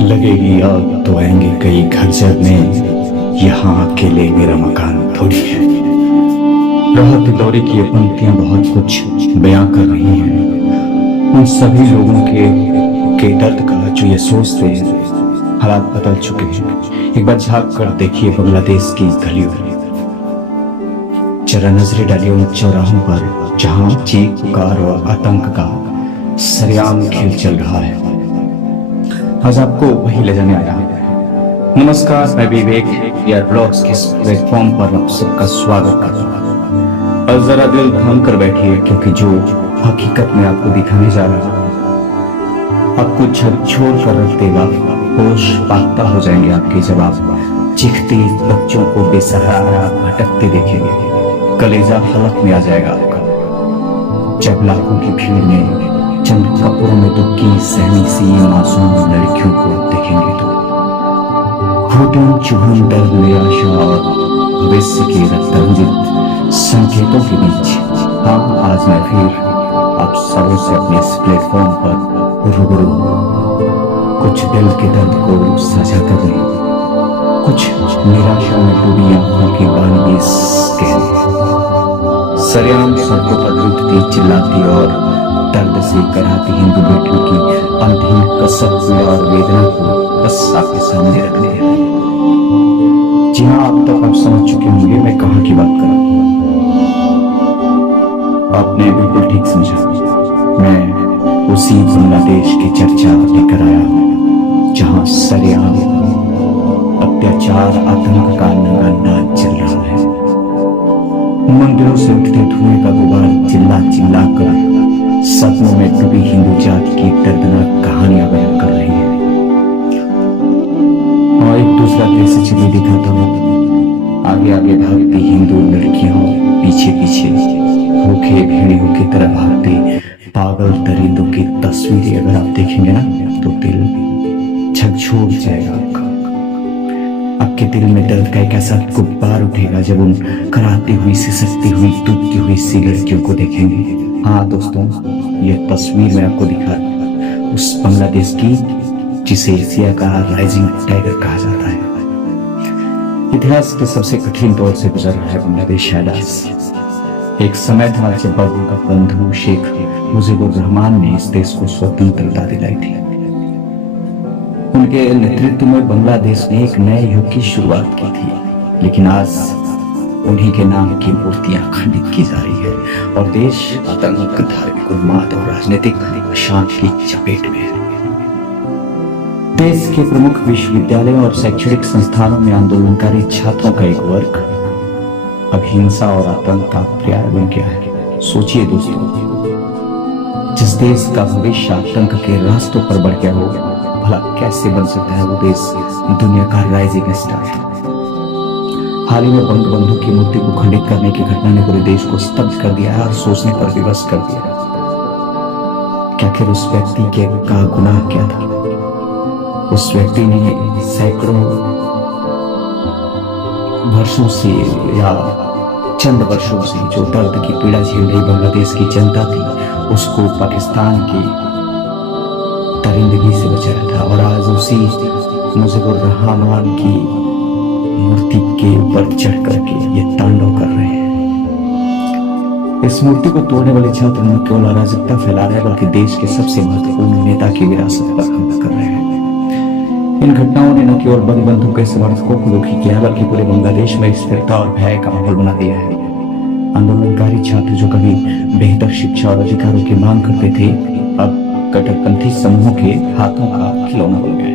लगेगी आग तो आएंगे कई घर जलने, यहाँ अकेले मेरा मकान थोड़ी है। राहत दौरे की ये पंक्तियां बहुत कुछ बयां कर रही हैं उन सभी लोगों के दर्द का जो ये सोचते हैं हालात बदल चुके हैं। एक बार झांक कर देखिए बांग्लादेश की गलियों, जरा नजरें डालिए उन चौराहों पर जहां चीख पुकार और आतंक का सरेआम खेल चल रहा है। आज आपको वही ले जाने आया हूं। नमस्कार, मैं विवेक यार ब्लॉग्स के प्लेटफॉर्म पर आप सबका स्वागत करता हूं। और जरा दिल थाम कर बैठिए, क्योंकि जो हकीकत में आपको दिखाने जा रहा हूं आपको झकझोर कर रख देगा। होश पाता हो जाएंगे आपके जब आप चीखते बच्चों को बेसहारा भटकते देखेंगे। कलेजा हलक में आ जाएगा आपका जब लाखों की भीड़ में चंद कपड़ों में दुबकी सहमी सी मासूम लड़कियों को देखेंगे तो घुटन चुभन दर्द निराशा और भविष्य के रक्तरंजित संकेतों के बीच हाँ, आज मैं फिर आप सबों से अपने इस प्लेटफॉर्म पर रूबरू कुछ दिल के दर्द को साझा करने, कुछ निराशा में डूबी आंखों की बानी कहने, सरेआम सड़कों पर लूटती चिल्लाती और दर्द से कराती हिंदू बेटियों की अंधी कसक और वेदना को बस आपके सामने रखने हैं। जी हाँ, अब तक आप समझ चुके होंगे मैं कहाँ की बात कर रहा हूँ। आपने बिल्कुल ठीक समझा, मैं उसी बांग्लादेश की चर्चा लेकर आया हूँ जहाँ सरेआम अत्याचार आतंक का नंगा नाच चल रहा है। मंदिरों से उठते धुएं का गुबार चिल्ला चिल्ला कर सपनों में डूबी हिंदू जाति की दर्दनाक कहानियां बयान कर रही है। और एक दूसरा दृश्य चलिए दिखाता हूँ। आगे आगे भागती हिंदू लड़कियों, पीछे पीछे भूखे भेड़ियों की तरह भागते पागल दरिंदों की तस्वीरें अगर आप देखेंगे ना तो दिल झकझोर जाएगा आपका। आपके दिल में दर्द का एक ऐसा गुब्बार उठेगा जब उन कराती हुई सिसकती हुई डूबती हुई सी लड़कियों को देखेंगे। हाँ दोस्तों, ये तस्वीर मैं आपको दिखा रहा हूं उस बांग्लादेश की जिसे एशिया का राइजिंग टाइगर कहा जाता है। इतिहास के सबसे कठिन दौर से गुजर रहा है बांग्लादेश शायद। एक समय था जब उनका बंधु शेख मुजीबुर रहमान ने इस देश को स्वतंत्रता दिलाई थी। उनके नेतृत्व में बांग्लादेश ने एक नए युग की शुरुआत की थी, लेकिन आज उन्हीं के नाम की मूर्तियां खंडित की जा रही है और देश आतंक, धार्मिक उन्माद और राजनीतिक अशांति की चपेट में है। देश के प्रमुख विश्वविद्यालयों और शैक्षणिक संस्थानों में आंदोलनकारी छात्रों का एक वर्ग अब हिंसा और आतंक का पर्याय बन गया है। सोचिए दोस्तों, जिस देश का भविष्य आतंक के रास्तों पर बढ़ गया हो, भला कैसे बन सकता है वो देश दुनिया का राइजिंग स्टार। हाल ही में बंगबंधु की मूर्ति को खंडित करने की घटना ने पूरे देश को स्तब्ध कर दिया है और सोचने पर विवश कर दिया है कि आखिर उस व्यक्ति के का गुनाह क्या था। उस व्यक्ति ने सैकड़ों वर्षों से या चंद वर्षों से जो दर्द की पीड़ा झेल रही बांग्लादेश की जनता थी, उसको पाकिस्तान की दरिंदगी से बचाया था। और आज उसी मुजीबुर रहमान की मूर्ति के ऊपर चढ़ करके ये तांडव कर रहे हैं। इस मूर्ति को तोड़ने वाले छात्र न केवल अराजकता फैला रहे हैं, बल्कि देश के सबसे महत्वपूर्ण नेता की विरासत पर हमला कर रहे हैं। इन घटनाओं ने न केवल बंगबंधु के समर्थकों को दुखी किया, बल्कि पूरे बांग्लादेश में स्थिरता और भय का माहौल बना दिया है। आंदोलनकारी छात्र जो कभी बेहतर शिक्षा और अधिकारों की मांग करते थे, अब कट्टरपंथी समूहों के हाथों का खिलौना बन गए हैं।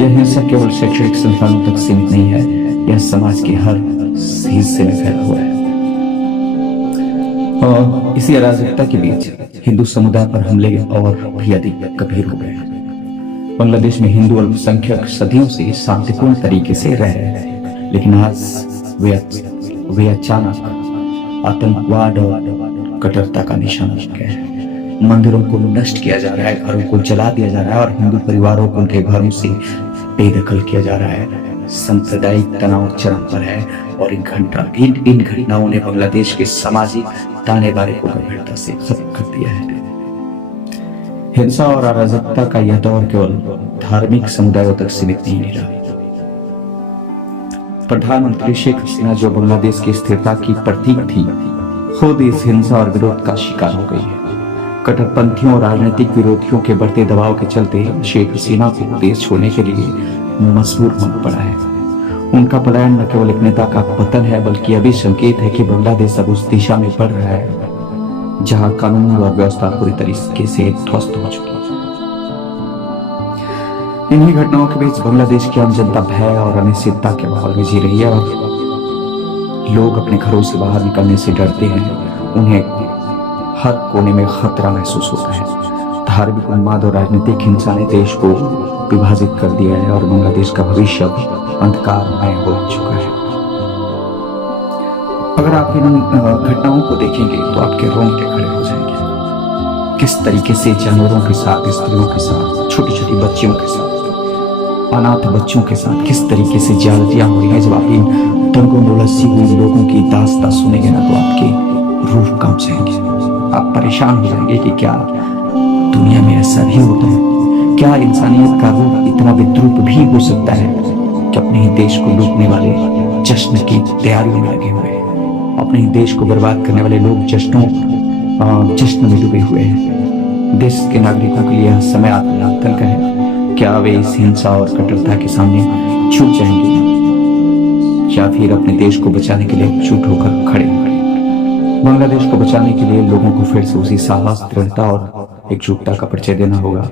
यह हिंसा केवल शैक्षणिक संस्थानों तक सीमित नहीं है, यह समाज के हर हिस्से में फैला हुआ है। और इसी अराजकता के बीच हिंदू समुदाय पर हमले और भी अधिक गंभीर हो गए हैं। बांग्लादेश में हिंदू अल्पसंख्यक सदियों से शांतिपूर्ण तरीके से रह रहे हैं, लेकिन आज वे अचानक आतंकवाद और कट्टरता का निशाना बन गए हैं। मंदिरों को नष्ट किया जा रहा है, घरों को जला दिया जा रहा है और हिंदू परिवारों को उनके घरों से बेदखल किया जा रहा है। सांप्रदायिक तनाव चरम पर है और इन घटनाओं ने बांग्लादेश के सामाजिक ताने बाने को गंभीरता से खत्म कर दिया है। हिंसा और अराजकता का यह दौर केवल धार्मिक समुदायों तक सीमित नहीं रहा। प्रधानमंत्री शेख हसीना, जो बांग्लादेश की स्थिरता की प्रतीक थी, खुद इस हिंसा और विरोध का शिकार हो गई है। कट्टरपंथियों और राजनीतिक विरोधियों के बढ़ते दबाव के चलते शेख हसीना को देश छोड़ने के लिए मजबूर होना पड़ा है। उनका पलायन न केवल एक नेता का पतन है, बल्कि अभी संकेत है कि बांग्लादेश अब उस दिशा में बढ़ रहा है जहां कानून और व्यवस्था पूरी तरीके से ध्वस्त हो चुकी है। इन्हीं घटनाओं के बीच बांग्लादेश की आम जनता भय और अनिश्चितता के माहौल में जी रही है और लोग अपने घरों से बाहर निकलने से डरते हैं। उन्हें हर कोने में खतरा महसूस होता है। धार्मिक उन्माद और राजनीतिक हिंसा ने देश को विभाजित कर दिया है और बांग्लादेश का भविष्य अंधकारमय हो चुका है। अगर आप इन घटनाओं को देखेंगे तो आपके रोंगटे खड़े हो जाएंगे। किस तरीके से जानवरों के साथ, स्त्रियों के साथ, छोटी छोटी बच्चियों के साथ, अनाथ बच्चों के साथ किस तरीके से ज्यादतियां हो रही हैं। जब आप इन दंगों में उलझी हुई लोगों की दास्तां सुनेंगे ना, तो आपके रूह कांप जाएंगे। आप परेशान हो जाएंगे कि क्या दुनिया में ऐसा भी होता है? क्या इंसानियत का रूप इतना विद्रूप भी हो सकता है कि अपने ही देश को लूटने वाले जश्न की तैयारियों में लगे हुए हैं। अपने ही देश को बर्बाद करने वाले लोग जश्न में डूबे हुए हैं। देश के नागरिकों के लिए यह समय आत्मचिंतन का है। क्या वे इस हिंसा और कट्टरता के सामने झुक जाएंगे या फिर अपने देश को बचाने के लिए एकजुट होकर खड़े होंगे? बांग्लादेश को बचाने के लिए लोगों को फिर से उसी साहस, दृढ़ता और एकजुटता का परिचय देना होगा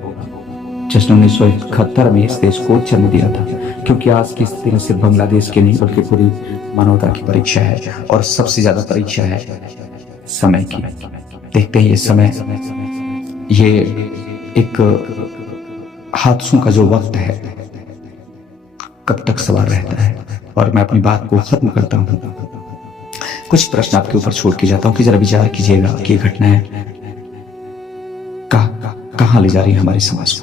जिसने 1971 में इस देश को जन्म दिया था। क्योंकि आज की स्थिति सिर्फ बांग्लादेश की नहीं बल्कि पूरी मानवता की परीक्षा है और सबसे ज्यादा परीक्षा है समय की। देखते हैं ये समय, ये एक हादसों का जो वक्त है कब तक सवार रहता है। और मैं अपनी बात को खत्म करता हूँ। कुछ प्रश्न आपके ऊपर छोड़ के जाता हूँ कि जरा विचार कीजिएगा कि ये घटनाएं कहाँ ले जा रही है हमारे समाज को।